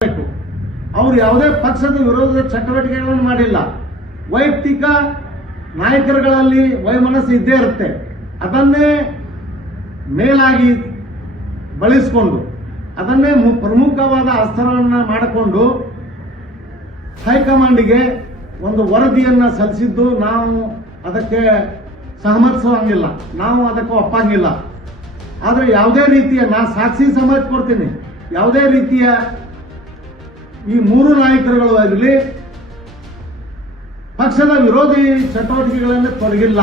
ಅವರು ಯಾವುದೇ ಪಕ್ಷದ ವಿರೋಧದ ಚಟುವಟಿಕೆಗಳನ್ನು ಮಾಡಿಲ್ಲ. ವೈಯಕ್ತಿಕ ನಾಯಕರುಗಳಲ್ಲಿ ವೈಮನಸ್ಸು ಇದ್ದೇ ಇರುತ್ತೆ. ಅದನ್ನೇ ಮೇಲಾಗಿ ಬಳಸಿಕೊಂಡು ಅದನ್ನೇ ಪ್ರಮುಖವಾದ ಅಸ್ತ್ರವನ್ನು ಮಾಡಿಕೊಂಡು ಹೈಕಮಾಂಡ್ಗೆ ಒಂದು ವರದಿಯನ್ನು ಸಲ್ಲಿಸಿದ್ದು ನಾವು ಅದಕ್ಕೆ ಸಹಮತಿಸುವಂಗಿಲ್ಲ, ನಾವು ಅದಕ್ಕೆ ಒಪ್ಪಂಗಿಲ್ಲ. ಆದರೆ ಯಾವುದೇ ರೀತಿಯ ಸಾಕ್ಷಿ ಸಮಾಜ ಕೊಡ್ತೀನಿ, ಯಾವುದೇ ರೀತಿಯ ಈ ಮೂರು ನಾಯಕರುಗಳು ಆಗಲಿ ಪಕ್ಷದ ವಿರೋಧಿ ಚಟುವಟಿಕೆಗಳನ್ನೇ ತೊಡಗಿಲ್ಲ.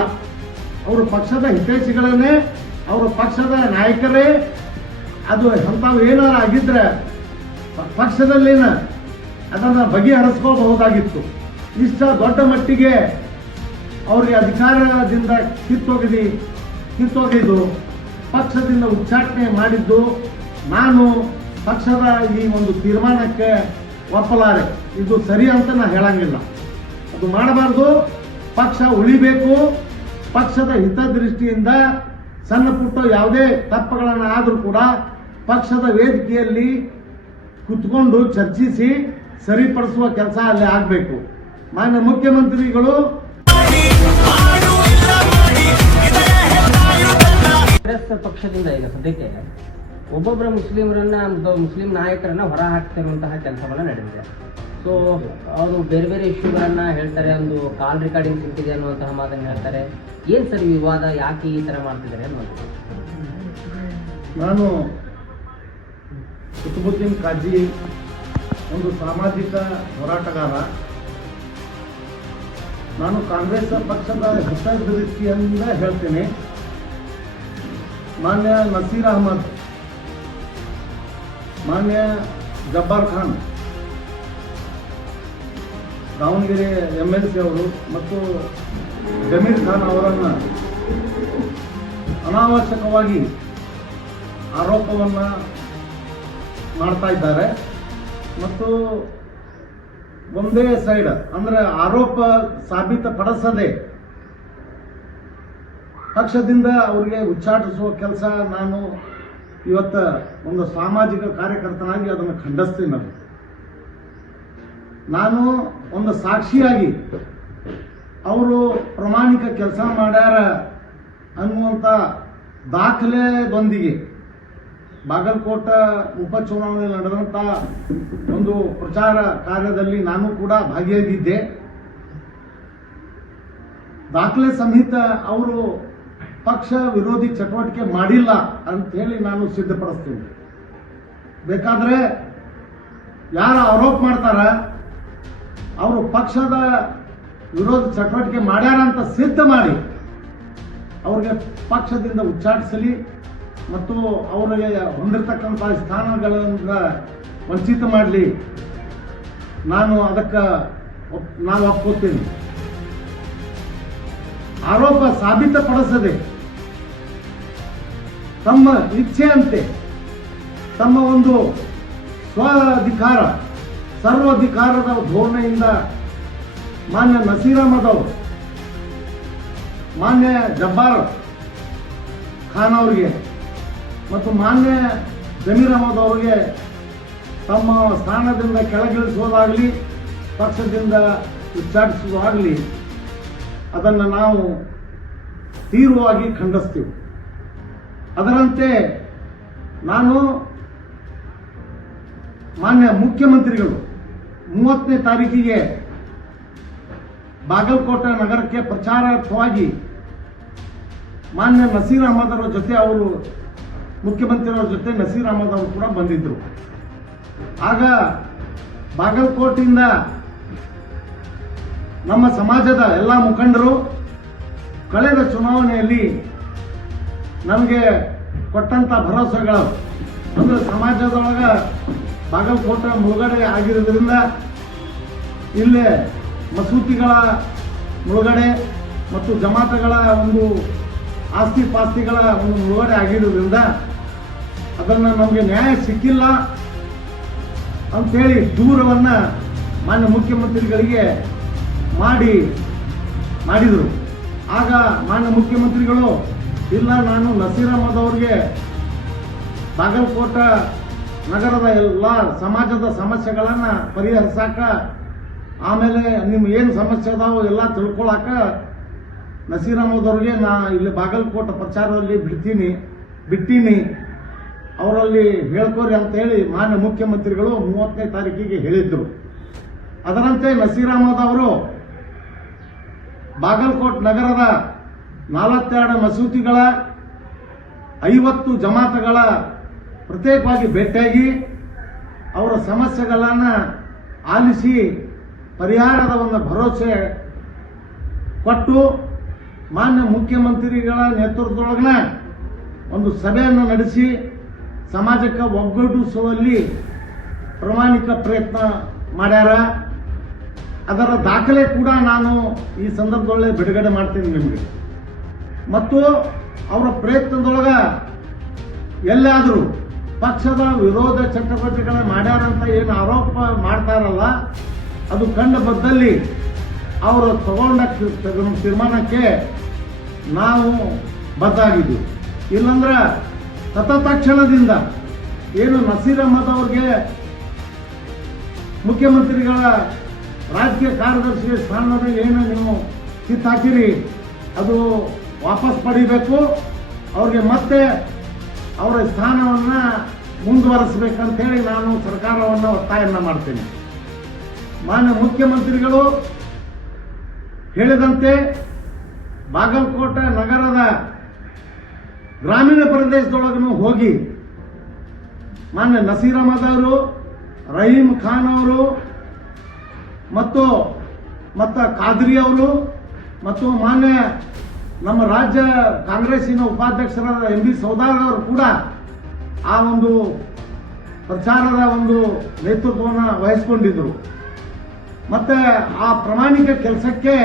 ಅವರು ಪಕ್ಷದ ಹಿತೈಷಿಗಳನ್ನೇ, ಅವರು ಪಕ್ಷದ ನಾಯಕರೇ. ಅದು ಅಂಥವು ಏನಾರು ಆಗಿದ್ರೆ ಪಕ್ಷದಲ್ಲಿನ ಅದನ್ನು ಬಗೆಹರಿಸ್ಕೋಬಹುದಾಗಿತ್ತು. ಇಷ್ಟ ದೊಡ್ಡ ಮಟ್ಟಿಗೆ ಅವರಿಗೆ ಅಧಿಕಾರದಿಂದ ಕಿತ್ತೊಗೆದು ಪಕ್ಷದಿಂದ ಉಚ್ಚಾಟನೆ ಮಾಡಿದ್ದು ನಾನು ಪಕ್ಷದ ಈ ಒಂದು ತೀರ್ಮಾನಕ್ಕೆ ಒಪ್ಪಲಾರೆ. ಇದು ಸರಿ ಅಂತ ನಾನು ಹೇಳಂಗಿಲ್ಲ. ಅದು ಮಾಡಬಾರ್ದು. ಪಕ್ಷ ಉಳಿಬೇಕು. ಪಕ್ಷದ ಹಿತದೃಷ್ಟಿಯಿಂದ ಸಣ್ಣ ಪುಟ್ಟ ಯಾವುದೇ ತಪ್ಪುಗಳನ್ನು ಆದರೂ ಕೂಡ ಪಕ್ಷದ ವೇದಿಕೆಯಲ್ಲಿ ಕುತ್ಕೊಂಡು ಚರ್ಚಿಸಿ ಸರಿಪಡಿಸುವ ಕೆಲಸ ಅಲ್ಲಿ ಆಗಬೇಕು. ಮಾನ್ಯ ಮುಖ್ಯಮಂತ್ರಿಗಳು ಕಾಂಗ್ರೆಸ್ ಪಕ್ಷದಿಂದ ಈಗ ಸದ್ಯಕ್ಕೆ ಒಬ್ಬೊಬ್ಬರ ಮುಸ್ಲಿಂ ನಾಯಕರನ್ನ ಹೊರ ಹಾಕ್ತಿರುವಂತಹ ಕೆಲಸವನ್ನ ನಡೆದಿದೆ. ಸೊ ಅವರು ಬೇರೆ ಬೇರೆ ಇಶ್ಯೂಗಳನ್ನ ಹೇಳ್ತಾರೆ. ಒಂದು ಕಾಲ್ ರೆಕಾರ್ಡಿಂಗ್ ಸಿಗ್ತಿದೆ ಅನ್ನುವಂತಹ ಮಾತನ್ನು ಹೇಳ್ತಾರೆ. ಏನ್ ಸರಿ ವಿವಾದ, ಯಾಕೆ ಈ ತರ ಮಾಡ್ತಿದ್ದಾರೆ ಅನ್ನೋದು? ನಾನು ಕುತುಬುದ್ದೀನ್ ಕಾಜಿ ಒಂದು ಸಾಮಾಜಿಕ ಹೋರಾಟಗಾರ. ನಾನು ಕಾಂಗ್ರೆಸ್ ಪಕ್ಷದ ಹಿತದೃಷ್ಟಿಯಿಂದ ಹೇಳ್ತೇನೆ. ಮಾನ್ಯ ನಸೀರ್ ಅಹಮದ್, ಮಾನ್ಯ ಜಬ್ಬಾರ್ ಖಾನ್, ದಾವಣಗೆರೆ MLC ಅವರು ಮತ್ತು ಜಮೀರ್ ಖಾನ್ ಅವರನ್ನು ಅನಾವಶ್ಯಕವಾಗಿ ಆರೋಪವನ್ನು ಮಾಡ್ತಾ ಇದ್ದಾರೆ. ಮತ್ತು ಒಂದೇ ಸೈಡ್ ಅಂದ್ರೆ ಆರೋಪ ಸಾಬೀತುಪಡಿಸದೆ ಪಕ್ಷದಿಂದ ಅವರಿಗೆ ಉಚ್ಚಾಟಿಸುವ ಕೆಲಸ ನಾನು ಇವತ್ತು ಒಂದು ಸಾಮಾಜಿಕ ಕಾರ್ಯಕರ್ತನಾಗಿ ಅದನ್ನು ಖಂಡಿಸ್ತೀನಿ. ನಾನು ಒಂದು ಸಾಕ್ಷಿಯಾಗಿ ಅವರು ಪ್ರಾಮಾಣಿಕ ಕೆಲಸ ಮಾಡ್ಯಾರ ಅನ್ನುವಂಥ ದಾಖಲೆದೊಂದಿಗೆ ಬಾಗಲಕೋಟೆ ಉಪಚುನಾವಣೆಯಲ್ಲಿ ನಡೆದಂಥ ಒಂದು ಪ್ರಚಾರ ಕಾರ್ಯದಲ್ಲಿ ನಾನು ಕೂಡ ಭಾಗಿಯಾಗಿದ್ದೆ. ದಾಖಲೆ ಸಮೇತ ಅವರು ಪಕ್ಷ ವಿರೋಧಿ ಚಟುವಟಿಕೆ ಮಾಡಿಲ್ಲ ಅಂತ ಹೇಳಿ ನಾನು ಸಿದ್ಧಪಡಿಸ್ತೀನಿ. ಬೇಕಾದ್ರೆ ಯಾರು ಆರೋಪ ಮಾಡ್ತಾರ ಅವರು ಪಕ್ಷದ ವಿರೋಧ ಚಟುವಟಿಕೆ ಮಾಡ್ಯಾರ ಅಂತ ಸಿದ್ಧ ಮಾಡಿ ಅವ್ರಿಗೆ ಪಕ್ಷದಿಂದ ಉಚ್ಚಾಟಿಸಲಿ ಮತ್ತು ಅವರಿಗೆ ಹೊಂದಿರತಕ್ಕಂಥ ಸ್ಥಾನಗಳಿಂದ ವಂಚಿತ ಮಾಡಲಿ. ನಾನು ಅದಕ್ಕೆ ನಾನು ಒಪ್ಕೋತೀನಿ. ಆರೋಪ ಸಾಬೀತುಪಡಿಸದೆ ತಮ್ಮ ಇಚ್ಛೆಯಂತೆ ತಮ್ಮ ಒಂದು ಸ್ವಾಧಿಕಾರ ಸರ್ವಾಧಿಕಾರದ ಧೋರಣೆಯಿಂದ ಮಾನ್ಯ ನಸೀರ್ ಅಹಮದ್ ಅವರು, ಮಾನ್ಯ ಜಬ್ಬಾರ್ ಖಾನ್ ಅವರಿಗೆ ಮತ್ತು ಮಾನ್ಯ ಜಮೀರ್ ಅಹಮದ್ ಅವರಿಗೆ ತಮ್ಮ ಸ್ಥಾನದಿಂದ ಕೆಳಗಿಳಿಸುವುದಾಗಲಿ ಪಕ್ಷದಿಂದ ಉಚ್ಚಾಟಿಸುವುದಾಗಲಿ ಅದನ್ನು ನಾವು ತೀವ್ರವಾಗಿ ಖಂಡಿಸ್ತೀವಿ. ಅದರಂತೆ ನಾನು ಮಾನ್ಯ ಮುಖ್ಯಮಂತ್ರಿಗಳು 30ನೇ ತಾರೀಕಿಗೆ ಬಾಗಲಕೋಟೆ ನಗರಕ್ಕೆ ಪ್ರಚಾರಾರ್ಥವಾಗಿ ಮಾನ್ಯ ನಸೀರ್ ಅಹಮದ್ ಅವರ ಜೊತೆ ಅವರು ಮುಖ್ಯಮಂತ್ರಿಯವರ ಜೊತೆ ನಸೀರ್ ಅಹಮದ್ ಅವರು ಕೂಡ ಬಂದಿದ್ರು. ಆಗ ಬಾಗಲಕೋಟೆಯಿಂದ ನಮ್ಮ ಸಮಾಜದ ಎಲ್ಲ ಮುಖಂಡರು ಕಳೆದ ಚುನಾವಣೆಯಲ್ಲಿ ನಮಗೆ ಕೊಟ್ಟಂತ ಭರವಸೆಗಳು ಅಂದ್ರೆ ಸಮಾಜದೊಳಗ ಬಾಗಲಕೋಟೆ ಮುಳುಗಡೆ ಆಗಿರೋದ್ರಿಂದ ಇಲ್ಲೇ ಮಸೂತಿಗಳ ಮುಳುಗಡೆ ಮತ್ತು ಜಮಾತಗಳ ಒಂದು ಆಸ್ತಿ ಪಾಸ್ತಿಗಳ ಒಂದು ಮುಳುಗಡೆ ಆಗಿರೋದ್ರಿಂದ ಅದನ್ನು ನಮಗೆ ನ್ಯಾಯ ಸಿಕ್ಕಿಲ್ಲ ಅಂಥೇಳಿ ದೂರವನ್ನ ಮಾನ್ಯ ಮುಖ್ಯಮಂತ್ರಿಗಳಿಗೆ ಮಾಡಿದರು. ಆಗ ಮಾನ್ಯ ಮುಖ್ಯಮಂತ್ರಿಗಳು ಇಲ್ಲ, ನಾನು ನಸೀರ್ ಅಹಮದ್ ಅವ್ರಿಗೆ ಬಾಗಲಕೋಟೆ ನಗರದ ಎಲ್ಲ ಸಮಾಜದ ಸಮಸ್ಯೆಗಳನ್ನ ಪರಿಹರಿಸಾಕ, ಆಮೇಲೆ ನಿಮ್ ಏನು ಸಮಸ್ಯೆ ಅದಾವ ಎಲ್ಲ ತಿಳ್ಕೊಳಾಕ ನಸೀರ್ ಅಹಮದ್ ಅವ್ರಿಗೆ ನಾ ಇಲ್ಲಿ ಬಾಗಲಕೋಟೆ ಪ್ರಚಾರದಲ್ಲಿ ಬಿಟ್ಟೀನಿ, ಅವರಲ್ಲಿ ಹೇಳ್ಕೋರಿ ಅಂತ ಹೇಳಿ ಮಾನ್ಯ ಮುಖ್ಯಮಂತ್ರಿಗಳು 30ನೇ ತಾರೀಕಿಗೆ ಹೇಳಿದ್ರು. ಅದರಂತೆ ನಸೀರ್ ಅಹಮದ್ ಅವರು ಬಾಗಲಕೋಟೆ ನಗರದ 42 ಮಸೂತಿಗಳ 50 ಜಮಾತಗಳ ಪ್ರತ್ಯೇಕವಾಗಿ ಭೇಟಿಯಾಗಿ ಅವರ ಸಮಸ್ಯೆಗಳನ್ನ ಆಲಿಸಿ ಪರಿಹಾರದ ಒಂದು ಭರವಸೆ ಕೊಟ್ಟು ಮಾನ್ಯ ಮುಖ್ಯಮಂತ್ರಿಗಳ ನೇತೃತ್ವದೊಳಗಿನ ಒಂದು ಸಭೆಯನ್ನು ನಡೆಸಿ ಸಮಾಜಕ್ಕೆ ಒಗ್ಗೂಡಿಸುವಲ್ಲಿ ಪ್ರಾಮಾಣಿಕ ಪ್ರಯತ್ನ ಮಾಡ್ಯಾರ. ಅದರ ದಾಖಲೆ ಕೂಡ ನಾನು ಈ ಸಂದರ್ಭದೊಳಗೆ ಬಿಡುಗಡೆ ಮಾಡ್ತೀನಿ ನಿಮಗೆ. ಮತ್ತು ಅವರ ಪ್ರಯತ್ನದೊಳಗ ಎಲ್ಲಾದರೂ ಪಕ್ಷದ ವಿರೋಧ ಚಟುವಟಿಕೆಗಳ ಮಾಡ್ಯಾರಂತ ಏನು ಆರೋಪ ಮಾಡ್ತಾರಲ್ಲ, ಅದು ಕಂಡು ಬಂದಲ್ಲಿ ಅವರು ತಗೊಂಡ ತೀರ್ಮಾನಕ್ಕೆ ನಾವು ಬದ್ಧಾಗಿದ್ವಿ. ಇಲ್ಲಂದ್ರೆ ತತ್ಕ್ಷಣದಿಂದ ಏನು ನಸೀರ್ ಅಹಮದ್ ಅವ್ರಿಗೆ ಮುಖ್ಯಮಂತ್ರಿಗಳ ರಾಜಕೀಯ ಕಾರ್ಯದರ್ಶಿ ಸ್ಥಾನದ ಏನು ನೀವು ಕಿತ್ತಾಕಿರಿ ಅದು ವಾಪಸ್ ಪಡಿಬೇಕು, ಅವ್ರಿಗೆ ಮತ್ತೆ ಅವರ ಸ್ಥಾನವನ್ನ ಮುಂದುವರಿಸಬೇಕಂತ ಹೇಳಿ ನಾನು ಸರ್ಕಾರವನ್ನು ಒತ್ತಾಯನ್ನ ಮಾಡ್ತೇನೆ. ಮಾನ್ಯ ಮುಖ್ಯಮಂತ್ರಿಗಳು ಹೇಳಿದಂತೆ ಬಾಗಲಕೋಟೆ ನಗರದ ಗ್ರಾಮೀಣ ಪ್ರದೇಶದೊಳಗೂ ಹೋಗಿ ಮಾನ್ಯ ನಸೀರ್ ಅಹಮದ್ ಅವರು, ರಹೀಂ ಖಾನ್ ಅವರು ಮತ್ತು ಖಾದ್ರಿ ಅವರು ಮತ್ತು ಮಾನ್ಯ ನಮ್ಮ ರಾಜ್ಯ ಕಾಂಗ್ರೆಸ್ಸಿನ ಉಪಾಧ್ಯಕ್ಷರಾದ ಎಂ ಬಿ ಸೌದಾಗರ್ ಅವರು ಕೂಡ ಆ ಒಂದು ಪ್ರಚಾರದ ಒಂದು ನೇತೃತ್ವವನ್ನು ವಹಿಸಿಕೊಂಡಿದ್ರು. ಮತ್ತೆ ಆ ಪ್ರಾಮಾಣಿಕ ಕೆಲಸಕ್ಕೆ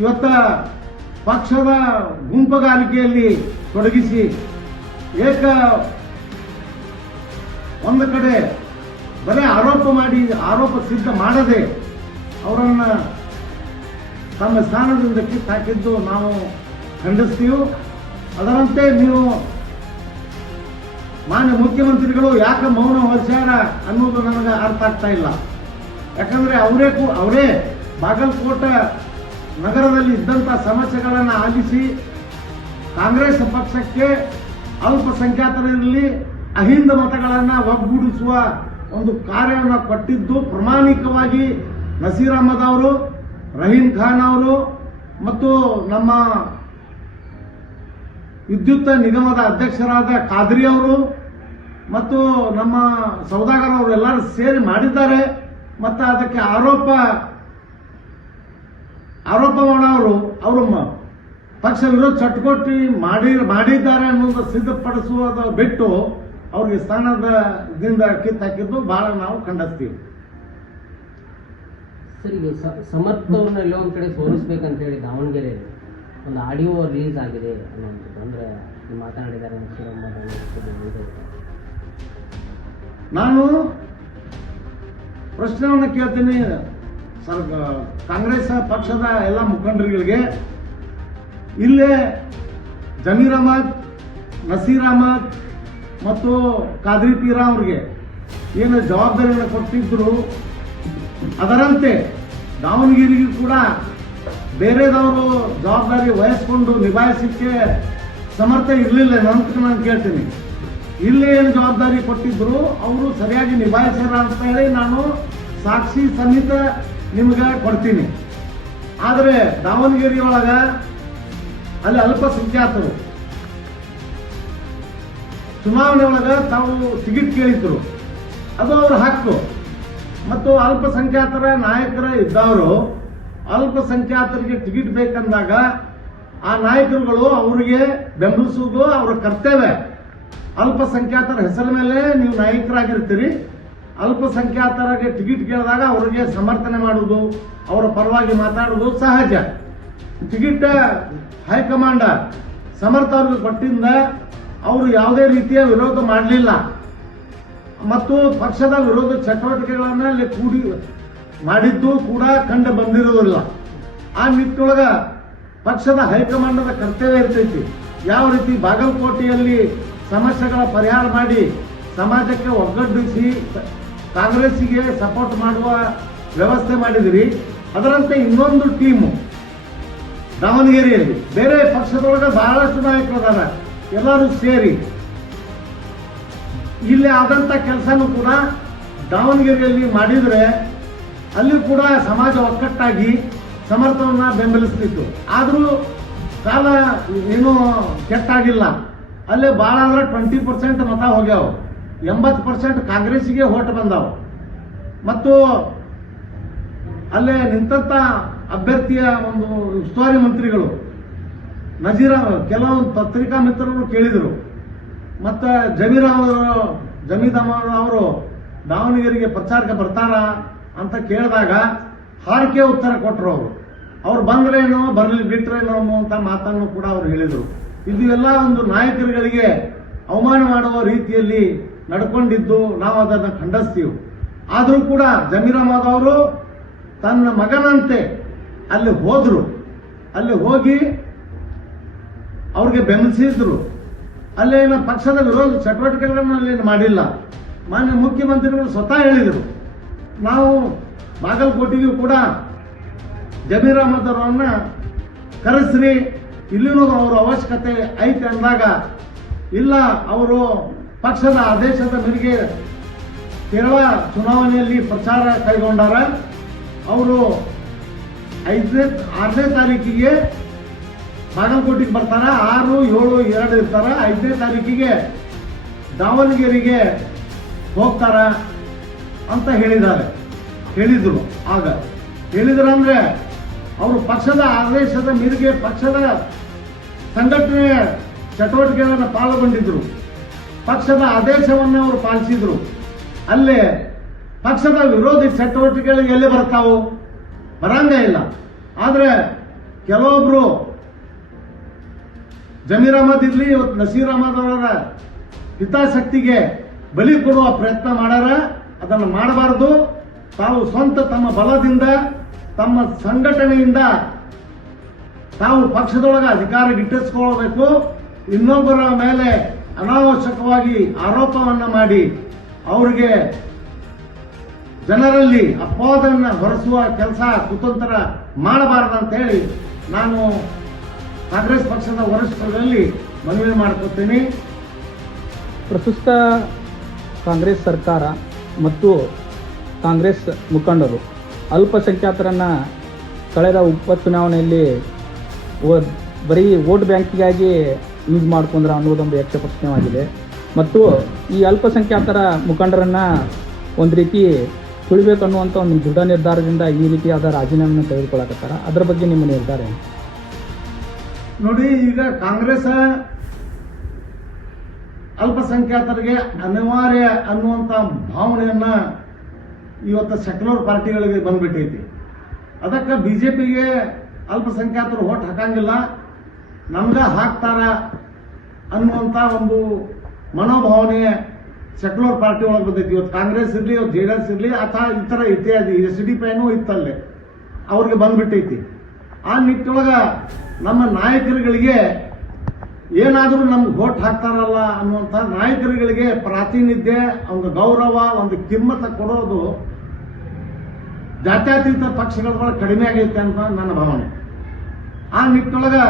ಇವತ್ತ ಪಕ್ಷದ ಗುಂಪುಗಾರಿಕೆಯಲ್ಲಿ ತೊಡಗಿಸಿ ಒಂದು ಕಡೆ ಬರೀ ಆರೋಪ ಸಿದ್ಧ ಮಾಡದೆ ಅವರನ್ನ ತಮ್ಮ ಸ್ಥಾನದಿಂದ ಕಿತ್ತಾಕಿದ್ದು ನಾವು ಖಂಡಿಸ್ತೀವಿ. ಅದರಂತೆ ನೀವು ಮಾನ್ಯ ಮುಖ್ಯಮಂತ್ರಿಗಳು ಯಾಕೆ ಮೌನ ವಹಿಸ್ಯಾರ ಅನ್ನೋದು ನನಗೆ ಅರ್ಥ ಆಗ್ತಾ ಇಲ್ಲ. ಯಾಕಂದ್ರೆ ಅವರೇ ಬಾಗಲಕೋಟೆ ನಗರದಲ್ಲಿ ಇದ್ದಂಥ ಸಮಸ್ಯೆಗಳನ್ನು ಆಲಿಸಿ ಕಾಂಗ್ರೆಸ್ ಪಕ್ಷಕ್ಕೆ ಅಲ್ಪಸಂಖ್ಯಾತರಲ್ಲಿ ಅಹಿಂದ ಮತಗಳನ್ನು ಒಗ್ಗೂಡಿಸುವ ಒಂದು ಕಾರ್ಯವನ್ನು ಕೊಟ್ಟಿದ್ದು ಪ್ರಾಮಾಣಿಕವಾಗಿ ನಸೀರ್ ಅಹಮದ್ ಅವರು, ರಹೀಂ ಖಾನ್ ಅವರು ಮತ್ತು ನಮ್ಮ ವಿದ್ಯುತ್ ನಿಗಮದ ಅಧ್ಯಕ್ಷರಾದ ಖಾದ್ರಿ ಅವರು ಮತ್ತು ನಮ್ಮ ಸೌದಾಗರ್ ಅವರು ಎಲ್ಲರೂ ಸೇರಿ ಮಾಡಿದ್ದಾರೆ. ಮತ್ತು ಅದಕ್ಕೆ ಆರೋಪ ಮಾಡೋರು ಅವರು ಪಕ್ಷ ವಿರೋಧ ಚಟುವಟಿಕೆ ಮಾಡಿದ್ದಾರೆ ಅನ್ನೋದು ಸಿದ್ಧಪಡಿಸುವುದು ಬಿಟ್ಟು ಅವ್ರಿಗೆ ಸ್ಥಾನದಿಂದ ಕಿತ್ತಾಕಿದ್ದು ಬಹಳ ನಾವು ಖಂಡಿಸ್ತೀವಿ. ಸರ್, ಈಗ ಸಮರ್ಥ ಅವ್ರನ್ನ ಎಲ್ಲೋ ಒಂದ್ ಕಡೆ ಸೋಲಿಸ್ಬೇಕಂತ ಹೇಳಿ ದಾವಣಗೆರೆ ಒಂದು ಆಡಿಯೋ ರಿಲೀಸ್ ಆಗಿದೆ ಅನ್ನೋದು, ಅಂದ್ರೆ ಮಾತನಾಡಿದ್ದಾರೆ ನಸೀರ್ ಅಹಮದ್. ನಾನು ಪ್ರಶ್ನೆಯನ್ನು ಕೇಳ್ತೀನಿ ಕಾಂಗ್ರೆಸ್ ಪಕ್ಷದ ಎಲ್ಲ ಮುಖಂಡರುಗಳಿಗೆ. ಇಲ್ಲೇ ಜಮೀರ್ ಅಹಮದ್, ನಸೀರ್ ಅಹಮದ್ ಮತ್ತು ಖಾದ್ರಿ ಪೀರ ಅವ್ರಿಗೆ ಏನು ಜವಾಬ್ದಾರಿಯನ್ನು ಕೊಟ್ಟಿದ್ರು, ಅದರಂತೆ ದಾವಣಗೆರೆಗೂ ಕೂಡ ಬೇರೆದವರು ಜವಾಬ್ದಾರಿ ವಹಿಸ್ಕೊಂಡು ನಿಭಾಯಿಸಲಿಕ್ಕೆ ಸಮರ್ಥ ಇರಲಿಲ್ಲ ಅಂತ ನಾನು ಕೇಳ್ತೀನಿ. ಇಲ್ಲೇ ಏನು ಜವಾಬ್ದಾರಿ ಕೊಟ್ಟಿದ್ರು ಅವರು ಸರಿಯಾಗಿ ನಿಭಾಯಿಸ್ಯಾರ ಅಂತ ಹೇಳಿ ನಾನು ಸಾಕ್ಷಿ ಸಮೇತ ನಿಮ್ಗೆ ಕೊಡ್ತೀನಿ. ಆದರೆ ದಾವಣಗೆರೆಯೊಳಗ ಅಲ್ಲಿ ಅಲ್ಪಸಂಖ್ಯಾತರು ಚುನಾವಣೆ ಒಳಗ ತಾವು ಟಿಕೆಟ್ ಕೇಳಿದ್ರು, ಅದು ಅವ್ರ ಹಕ್ಕು. ಮತ್ತು ಅಲ್ಪಸಂಖ್ಯಾತರ ನಾಯಕರ ಇದ್ದವರು ಅಲ್ಪಸಂಖ್ಯಾತರಿಗೆ ಟಿಕೆಟ್ ಬೇಕಂದಾಗ ಆ ನಾಯಕರುಗಳು ಅವರಿಗೆ ಬೆಂಬಲಿಸುವುದು ಅವರ ಕರ್ತವ್ಯ. ಅಲ್ಪಸಂಖ್ಯಾತರ ಹೆಸರ ಮೇಲೆ ನೀವು ನಾಯಕರಾಗಿರ್ತೀರಿ. ಅಲ್ಪಸಂಖ್ಯಾತರಿಗೆ ಟಿಕೆಟ್ ಕೇಳಿದಾಗ ಅವರಿಗೆ ಸಮರ್ಥನೆ ಮಾಡುವುದು, ಅವರ ಪರವಾಗಿ ಮಾತಾಡುವುದು ಸಹಜ. ಟಿಕೆಟ್ ಹೈಕಮಾಂಡ್ ಸಮರ್ಥ ಅವ್ರಿಗೆ ಕೊಟ್ಟಿಂದ ಅವರು ಯಾವುದೇ ರೀತಿಯ ವಿರೋಧ ಮಾಡಲಿಲ್ಲ ಮತ್ತು ಪಕ್ಷದ ವಿರೋಧ ಚಟುವಟಿಕೆಗಳನ್ನ ಅಲ್ಲಿ ಮಾಡಿದ್ದು ಕೂಡ ಕಂಡು ಬಂದಿರುವುದಿಲ್ಲ. ಆ ನಿಟ್ಟಿನೊಳಗ ಪಕ್ಷದ ಹೈಕಮಾಂಡದ ಕರ್ತವ್ಯ ಇರ್ತೈತಿ ಯಾವ ರೀತಿ ಬಾಗಲಕೋಟೆಯಲ್ಲಿ ಸಮಸ್ಯೆಗಳ ಪರಿಹಾರ ಮಾಡಿ ಸಮಾಜಕ್ಕೆ ಒಗ್ಗಟ್ಟಿಸಿ ಕಾಂಗ್ರೆಸ್ಸಿಗೆ ಸಪೋರ್ಟ್ ಮಾಡುವ ವ್ಯವಸ್ಥೆ ಮಾಡಿದಿರಿ. ಅದರಂತೆ ಇನ್ನೊಂದು ಟೀಮು ದಾವಣಗೆರೆಯಲ್ಲಿ ಬೇರೆ ಪಕ್ಷದೊಳಗೆ ಬಹಳಷ್ಟು ನಾಯಕರದಾರ, ಎಲ್ಲರೂ ಸೇರಿ ಇಲ್ಲಿ ಆದಂತ ಕೆಲಸನೂ ಕೂಡ ದಾವಣಗೆರೆಯಲ್ಲಿ ಮಾಡಿದ್ರೆ ಅಲ್ಲಿ ಕೂಡ ಸಮಾಜ ಒಕ್ಕಟ್ಟಾಗಿ ಸಮರ್ಥವನ್ನ ಬೆಂಬಲಿಸ್ತಿತ್ತು. ಆದರೂ ಕಾಲ ಏನೂ ಕೆಟ್ಟಾಗಿಲ್ಲ. ಅಲ್ಲೇ ಭಾಳ ಅಂದ್ರೆ 20% ಮತ ಹೋಗ್ಯಾವ, 80% ಕಾಂಗ್ರೆಸ್ಸಿಗೆ ಓಟ್ ಬಂದಾವ. ಮತ್ತು ಅಲ್ಲೇ ನಿಂತ ಅಭ್ಯರ್ಥಿಯ ಒಂದು ಉಸ್ತುವಾರಿ ಮಂತ್ರಿಗಳು ನಜೀರ್ ಕೆಲವೊಂದು ಪತ್ರಿಕಾ ಮಿತ್ರರು ಕೇಳಿದರು. ಮತ್ತು ಜಮೀರ್ ಅಹಮದ್ ಅವರು ದಾವಣಗೆರೆಗೆ ಪ್ರಚಾರಕ್ಕೆ ಬರ್ತಾರ ಅಂತ ಕೇಳಿದಾಗ ಹಾರಿಕೆ ಉತ್ತರ ಕೊಟ್ಟರು. ಅವ್ರು ಬಂದ್ರೇನೋ ಬರಲಿ ಬಿಟ್ರೇನೋ ಅನ್ನುವಂಥ ಮಾತನ್ನು ಕೂಡ ಅವರು ಹೇಳಿದರು. ಇದು ಎಲ್ಲ ಒಂದು ನಾಯಕರುಗಳಿಗೆ ಅವಮಾನ ಮಾಡುವ ರೀತಿಯಲ್ಲಿ ನಡ್ಕೊಂಡಿದ್ದು ನಾವು ಅದನ್ನು ಖಂಡಿಸ್ತೀವಿ. ಆದರೂ ಕೂಡ ಜಮೀರ್ ಅಹಮದ್ ಅವರು ತನ್ನ ಮಗನಂತೆ ಅಲ್ಲಿ ಹೋದ್ರು, ಅಲ್ಲಿ ಹೋಗಿ ಅವ್ರಿಗೆ ಬೆಂಬಲಿಸಿದ್ರು. ಅಲ್ಲೇನು ಪಕ್ಷದ ವಿರೋಧ ಚಟುವಟಿಕೆಗಳನ್ನು ಅಲ್ಲೇನು ಮಾಡಿಲ್ಲ. ಮಾನ್ಯ ಮುಖ್ಯಮಂತ್ರಿಗಳು ಸ್ವತಃ ಹೇಳಿದರು, ನಾವು ಬಾಗಲಕೋಟೆಗೂ ಕೂಡ ಜಮೀರ್ ಅಹಮದ್ ಅವರನ್ನ ಕರೆಸ್ರಿ, ಇಲ್ಲಿನೂ ಅವರ ಅವಶ್ಯಕತೆ ಐತೆ ಅಂದಾಗ ಇಲ್ಲ, ಅವರು ಪಕ್ಷದ ಆದೇಶದ ಮೇರೆಗೆ ಕೇರಳ ಚುನಾವಣೆಯಲ್ಲಿ ಪ್ರಚಾರ ಕೈಗೊಂಡಾರ. ಅವರು 6ನೇ ತಾರೀಕಿಗೆ ಬಾಗಲಕೋಟೆಗೆ ಬರ್ತಾರ, 6, 7, 2 ಇರ್ತಾರ. 5ನೇ ತಾರೀಕಿಗೆ ದಾವಣಗೆರೆಗೆ ಹೋಗ್ತಾರ ಅಂತ ಹೇಳಿದ್ರು. ಆಗ ಹೇಳಿದ್ರಂದ್ರೆ ಅವರು ಪಕ್ಷದ ಆದೇಶದ ಮೇರೆಗೆ ಪಕ್ಷದ ಸಂಘಟನೆಯ ಚಟುವಟಿಕೆಗಳನ್ನು ಪಾಲ್ಗೊಂಡಿದ್ರು, ಪಕ್ಷದ ಆದೇಶವನ್ನು ಅವರು ಪಾಲಿಸಿದ್ರು. ಅಲ್ಲೇ ಪಕ್ಷದ ವಿರೋಧಿ ಚಟುವಟಿಕೆಗಳು ಎಲ್ಲಿ ಬರ್ತಾವು? ಬರಂಗೇ ಇಲ್ಲ. ಆದ್ರೆ ಕೆಲವೊಬ್ರು ಜಮೀರ್ ಅಹಮದ್ ಇರ್ಲಿ, ಇವತ್ತು ನಸೀರ್ ಅಹಮದ್ ಅವರ ಹಿತಾಸಕ್ತಿಗೆ ಬಲಿ ಕೊಡುವ ಪ್ರಯತ್ನ ಮಾಡ್ಯಾರ. ಅದನ್ನು ಮಾಡಬಾರದು. ತಾವು ಸ್ವಂತ ತಮ್ಮ ಬಲದಿಂದ, ತಮ್ಮ ಸಂಘಟನೆಯಿಂದ ತಾವು ಪಕ್ಷದೊಳಗೆ ಅಧಿಕಾರ ಗಿಟ್ಟಿಸಿಕೊಳ್ಳಬೇಕು. ಇನ್ನೊಬ್ಬರ ಮೇಲೆ ಅನಾವಶ್ಯಕವಾಗಿ ಆರೋಪವನ್ನ ಮಾಡಿ ಅವರಿಗೆ ಜನರಲ್ಲಿ ಅಪವಾದವನ್ನು ಹೊರಿಸುವ ಕೆಲಸ ಕುತಂತ್ರ ಮಾಡಬಾರದಂತ ಹೇಳಿ ನಾನು ಕಾಂಗ್ರೆಸ್ ಪಕ್ಷದ ವರಿಷ್ಠರಲ್ಲಿ ಮನವಿ ಮಾಡ್ಕೊತೀನಿ. ಪ್ರಸ್ತುತ ಕಾಂಗ್ರೆಸ್ ಸರ್ಕಾರ ಮತ್ತು ಕಾಂಗ್ರೆಸ್ ಮುಖಂಡರು ಅಲ್ಪಸಂಖ್ಯಾತರನ್ನು ಕಳೆದ ಉಪಚುನಾವಣೆಯಲ್ಲಿ ಬರೀ ವೋಟ್ ಬ್ಯಾಂಕಿಗಾಗಿ ಯೂಸ್ ಮಾಡ್ಕೊಂಡ್ರ ಅನ್ನೋದೊಂದು ಯಕ್ಷಪ್ರಶ್ನವಾಗಿದೆ. ಮತ್ತು ಈ ಅಲ್ಪಸಂಖ್ಯಾತರ ಮುಖಂಡರನ್ನು ಒಂದು ರೀತಿ ತುಳಿಬೇಕನ್ನುವಂಥ ಒಂದು ದೃಢ ನಿರ್ಧಾರದಿಂದ ಈ ರೀತಿಯಾದ ರಾಜೀನಾಮೆಯನ್ನು ತೆಗೆದುಕೊಳ್ಳಕತ್ತಾರ. ಅದರ ಬಗ್ಗೆ ನಿಮ್ಮ ನಿರ್ಧಾರ ಏನು? ನೋಡಿ, ಈಗ ಕಾಂಗ್ರೆಸ್ ಅಲ್ಪಸಂಖ್ಯಾತರಿಗೆ ಅನಿವಾರ್ಯ ಅನ್ನುವಂಥ ಭಾವನೆಯನ್ನ ಇವತ್ತು ಸೆಕ್ಯುಲರ್ ಪಾರ್ಟಿಗಳಿಗೆ ಬಂದ್ಬಿಟ್ಟೈತಿ. ಅದಕ್ಕೆ ಬಿಜೆಪಿಗೆ ಅಲ್ಪಸಂಖ್ಯಾತರು ಓಟ್ ಹಾಕಂಗಿಲ್ಲ, ನಮ್ಗೆ ಹಾಕ್ತಾರ ಅನ್ನುವಂಥ ಒಂದು ಮನೋಭಾವನೆ ಸೆಕ್ಯುಲರ್ ಪಾರ್ಟಿ ಒಳಗೆ ಬಂದೈತಿ. ಇವತ್ತು ಕಾಂಗ್ರೆಸ್ ಇರಲಿ, ಇವತ್ತು JDS ಇರಲಿ, ಅಥವಾ ಇತರ ಇತ್ಯಾದಿ SDP ಇತ್ತಲ್ಲೇ ಅವ್ರಿಗೆ ಬಂದ್ಬಿಟ್ಟೈತಿ. ಆ ನಿಟ್ಟಿನೊಳಗೆ ನಮ್ಮ ನಾಯಕರುಗಳಿಗೆ ಏನಾದರೂ ನಮ್ಗೆ ಓಟ್ ಹಾಕ್ತಾರಲ್ಲ ಅನ್ನುವಂಥ ನಾಯಕರುಗಳಿಗೆ ಪ್ರಾತಿನಿಧ್ಯ, ಒಂದು ಗೌರವ, ಒಂದು ಕಿಮ್ಮತ್ತ ಕೊಡೋದು ಜಾತ್ಯತೀತ ಪಕ್ಷಗಳ ಕಡಿಮೆ ಆಗೈತೆ ಅಂತ ನನ್ನ ಭಾವನೆ. ಆ ನಿಟ್ಟಿನೊಳಗೆ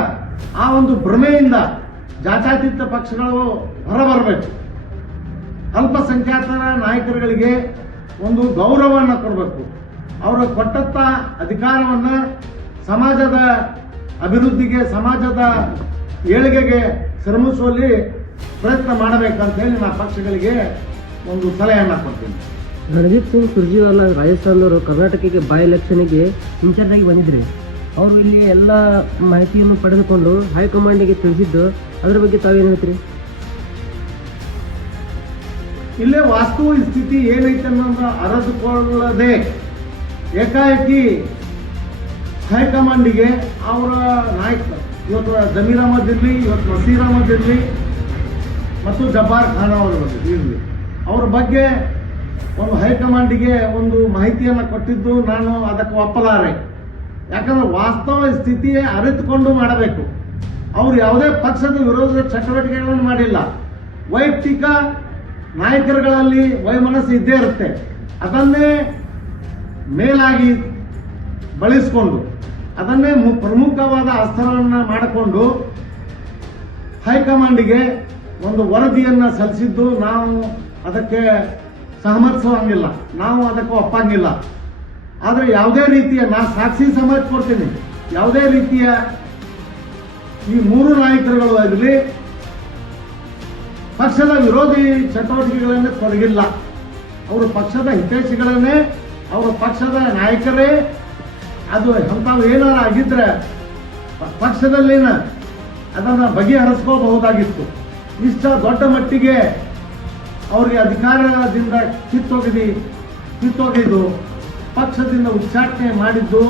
ಆ ಒಂದು ಭ್ರಮೆಯಿಂದ ಜಾತ್ಯತೀತ ಪಕ್ಷಗಳು ಹೊರಬರಬೇಕು. ಅಲ್ಪಸಂಖ್ಯಾತರ ನಾಯಕರುಗಳಿಗೆ ಒಂದು ಗೌರವವನ್ನು ಕೊಡಬೇಕು. ಅವರು ಕೊಟ್ಟಂತ ಅಧಿಕಾರವನ್ನು ಸಮಾಜದ ಅಭಿವೃದ್ಧಿಗೆ, ಸಮಾಜದ ಏಳಿಗೆಗೆ ಶ್ರಮಿಸುವಲ್ಲಿ ಪ್ರಯತ್ನ ಮಾಡಬೇಕಂತ ಹೇಳಿ ನಾನು ಪಕ್ಷಗಳಿಗೆ ಒಂದು ಸಲಹೆಯನ್ನು ಕೊಡ್ತೀನಿ. ರಣದೀಪ್ ಸಿಂಗ್ ಸುರ್ಜೇವಾಲಾ ರಾಜಸ್ಥಾನದವರು ಕರ್ನಾಟಕಕ್ಕೆ ಬೈ ಎಲೆಕ್ಷನ್ಗೆ ಇನ್ಚಾರ್ಜ್ ಆಗಿ ಬಂದಿದ್ರಿ. ಅವರು ಇಲ್ಲಿ ಎಲ್ಲ ಮಾಹಿತಿಯನ್ನು ಪಡೆದುಕೊಂಡು ಹೈಕಮಾಂಡಿಗೆ ತಿಳಿಸಿದ್ದು, ಅದರ ಬಗ್ಗೆ ತಾವೇನು ಹೇಳ್ತೀರಿ? ಇಲ್ಲೇ ವಾಸ್ತವ ಸ್ಥಿತಿ ಏನೈತೆ ಅನ್ನೋದು ಅರಿತುಕೊಳ್ಳದೆ ಏಕಾಏಕಿ ಹೈಕಮಾಂಡಿಗೆ ಅವರ ನಾಯಕ, ಇವತ್ತು ಜಮೀರ್ ಅಹಮದ್ ಇರಲಿ, ಇವತ್ತು ನಸೀರ್ ಅಹಮದ್ ಇರಲಿ, ಮತ್ತು ಜಬ್ಬಾರ್ ಖಾನ್ ಅವರು ಇರಲಿ, ಅವ್ರ ಬಗ್ಗೆ ಒಂದು ಹೈಕಮಾಂಡಿಗೆ ಒಂದು ಮಾಹಿತಿಯನ್ನು ಕೊಟ್ಟಿದ್ದು ನಾನು ಅದಕ್ಕೆ ಒಪ್ಪಲಾರೆ. ಯಾಕಂದ್ರೆ ವಾಸ್ತವ ಸ್ಥಿತಿ ಅರಿತುಕೊಂಡು ಮಾಡಬೇಕು. ಅವರು ಯಾವುದೇ ಪಕ್ಷದ ವಿರೋಧ ಚಟುವಟಿಕೆಗಳನ್ನು ಮಾಡಿಲ್ಲ. ವೈಯಕ್ತಿಕ ನಾಯಕರುಗಳಲ್ಲಿ ವೈಮನಸ್ಸು ಇದ್ದೇ ಇರುತ್ತೆ. ಅದನ್ನೇ ಮೇಲಾಗಿ ಬಳಸಿಕೊಂಡು ಅದನ್ನೇ ಪ್ರಮುಖವಾದ ಅಸ್ತ್ರವನ್ನ ಮಾಡಿಕೊಂಡು ಹೈಕಮಾಂಡ್ಗೆ ಒಂದು ವರದಿಯನ್ನ ಸಲ್ಲಿಸಿದ್ದು ನಾವು ಅದಕ್ಕೆ ಸಹಮತಿಸುವಂಗಿಲ್ಲ, ನಾವು ಅದಕ್ಕೆ ಒಪ್ಪಂಗಿಲ್ಲ. ಆದರೆ ಯಾವುದೇ ರೀತಿಯ ನಾ ಸಾಕ್ಷಿ ಸಮಾಜ ಕೊಡ್ತೀನಿ, ಯಾವುದೇ ರೀತಿಯ ಈ ಮೂರು ನಾಯಕರುಗಳು ಆಗಲಿ ಪಕ್ಷದ ವಿರೋಧಿ ಚಟುವಟಿಕೆಗಳನ್ನೇ ತೊಡಗಿಲ್ಲ. ಅವರು ಪಕ್ಷದ ಹಿತೈಷಿಗಳನ್ನೇ, ಅವರ ಪಕ್ಷದ ನಾಯಕರೇ. ಅದು ಅಂಥವು ಏನಾರ ಆಗಿದ್ರೆ ಪಕ್ಷದಲ್ಲಿನ ಅದನ್ನು ಬಗೆಹರಿಸ್ಕೋಬಹುದಾಗಿತ್ತು. ಇಷ್ಟ ದೊಡ್ಡ ಮಟ್ಟಿಗೆ ಅವರಿಗೆ ಅಧಿಕಾರದಿಂದ ಕಿತ್ತೊಗೆದು ಪಕ್ಷದಿಂದ ಉಚ್ಚಾಟನೆ ಮಾಡಿದ್ದು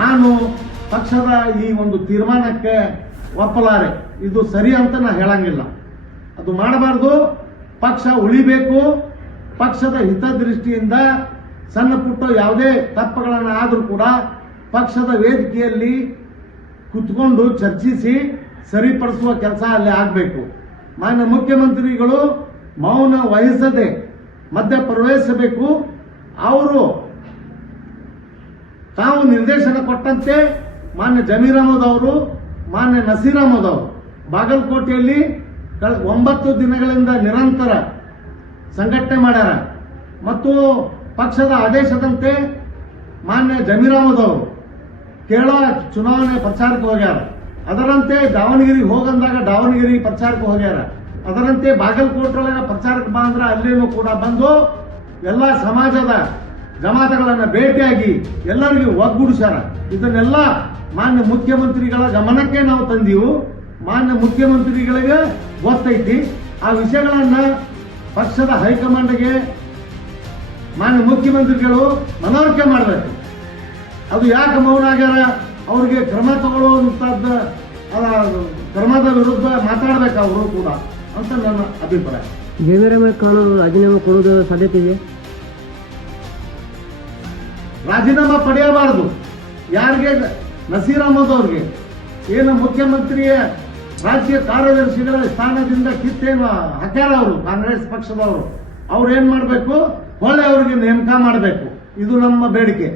ನಾನು ಪಕ್ಷದ ಈ ಒಂದು ತೀರ್ಮಾನಕ್ಕೆ ಒಪ್ಪಲಾರೆ. ಇದು ಸರಿ ಅಂತ ನಾ ಹೇಳಂಗಿಲ್ಲ. ಅದು ಮಾಡಬಾರ್ದು. ಪಕ್ಷ ಉಳಿಬೇಕು. ಪಕ್ಷದ ಹಿತದೃಷ್ಟಿಯಿಂದ ಸಣ್ಣ ಪುಟ್ಟ ಯಾವುದೇ ತಪ್ಪುಗಳನ್ನು ಆದರೂ ಕೂಡ ಪಕ್ಷದ ವೇದಿಕೆಯಲ್ಲಿ ಕುತ್ಕೊಂಡು ಚರ್ಚಿಸಿ ಸರಿಪಡಿಸುವ ಕೆಲಸ ಅಲ್ಲಿ ಆಗಬೇಕು. ಮಾನ್ಯ ಮುಖ್ಯಮಂತ್ರಿಗಳು ಮೌನ ವಹಿಸದೆ ಮಧ್ಯ ಪ್ರವೇಶಿಸಬೇಕು. ಅವರು ತಾವು ನಿರ್ದೇಶನ ಕೊಟ್ಟಂತೆ ಮಾನ್ಯ ಜಮೀರ್ ಅಹಮದ್ ಅವರು, ಮಾನ್ಯ ನಸೀರ್ ಅಹಮದ್ ಅವರು ಬಾಗಲಕೋಟೆಯಲ್ಲಿ 9 ದಿನಗಳಿಂದ ನಿರಂತರ ಸಂಘಟನೆ ಮಾಡ್ಯಾರ ಮತ್ತು ಪಕ್ಷದ ಆದೇಶದಂತೆ ಮಾನ್ಯ ಜಮೀರ್ ಅಹಮದ್ ಅವರು ಕೇರಳ ಚುನಾವಣೆ ಪ್ರಚಾರಕ್ಕೆ ಹೋಗ್ಯಾರ. ಅದರಂತೆ ದಾವಣಗೆರೆಗೆ ಹೋಗಂದಾಗ ದಾವಣಗೆರೆ ಪ್ರಚಾರಕ್ಕೆ ಹೋಗ್ಯಾರ. ಅದರಂತೆ ಬಾಗಲಕೋಟೆಯೊಳಗೆ ಪ್ರಚಾರಕ್ಕೆ ಬಾ ಅಂದ್ರೆ ಅಲ್ಲೇನೂ ಕೂಡ ಬಂದು ಎಲ್ಲ ಸಮಾಜದ ಜಮಾತಗಳನ್ನು ಭೇಟಿಯಾಗಿ ಎಲ್ಲರಿಗೂ ಒಗ್ಗೂಡಿಸ್ಯಾರ. ಇದನ್ನೆಲ್ಲ ಮಾನ್ಯ ಮುಖ್ಯಮಂತ್ರಿಗಳ ಗಮನಕ್ಕೆ ನಾವು ತಂದೀವು. ಮಾನ್ಯ ಮುಖ್ಯಮಂತ್ರಿಗಳಿಗೆ ಗೊತ್ತೈತಿ. ಆ ವಿಷಯಗಳನ್ನ ಪಕ್ಷದ ಹೈಕಮಾಂಡ್ಗೆ ಮಾನ್ಯ ಮುಖ್ಯಮಂತ್ರಿಗಳು ಮನವರಿಕೆ ಮಾಡಬೇಕು. ಅದು ಯಾಕೆ ಮೌನ ಆಗ್ಯಾರ, ಅವ್ರಿಗೆ ಕ್ರಮ ತಗೊಳ್ಳುವಂತದ್ದು ಕ್ರಮದ ವಿರುದ್ಧ ಮಾತಾಡಬೇಕು ಅವರು ಕೂಡ ಅಂತ ನನ್ನ ಅಭಿಪ್ರಾಯ. ಜಮೀರ್ ಅಹಮದ್ ಖಾನ್ ಅವರು ರಾಜೀನಾಮೆ ಕೊಡುವುದು ಸಾಧ್ಯತೆ ಇದೆ? ರಾಜೀನಾಮೆ ಪಡೆಯಬಾರದು. ಯಾರಿಗೆ? ನಸೀರ್ ಅಹಮದ್ ಅವ್ರಿಗೆ. ಏನು ಮುಖ್ಯಮಂತ್ರಿಯ ರಾಜ್ಯ ಕಾರ್ಯದರ್ಶಿಗಳ ಸ್ಥಾನದಿಂದ ಕಿತ್ತೇನು ಹಾಕ್ಯಾರ ಅವರು ಕಾಂಗ್ರೆಸ್ ಪಕ್ಷದವರು. ಅವ್ರು ಏನ್ ಮಾಡಬೇಕು? ಹೊಳೆ ಅವರಿಗೆ ನೇಮಕ ಮಾಡಬೇಕು. ಇದು ನಮ್ಮ ಬೇಡಿಕೆ.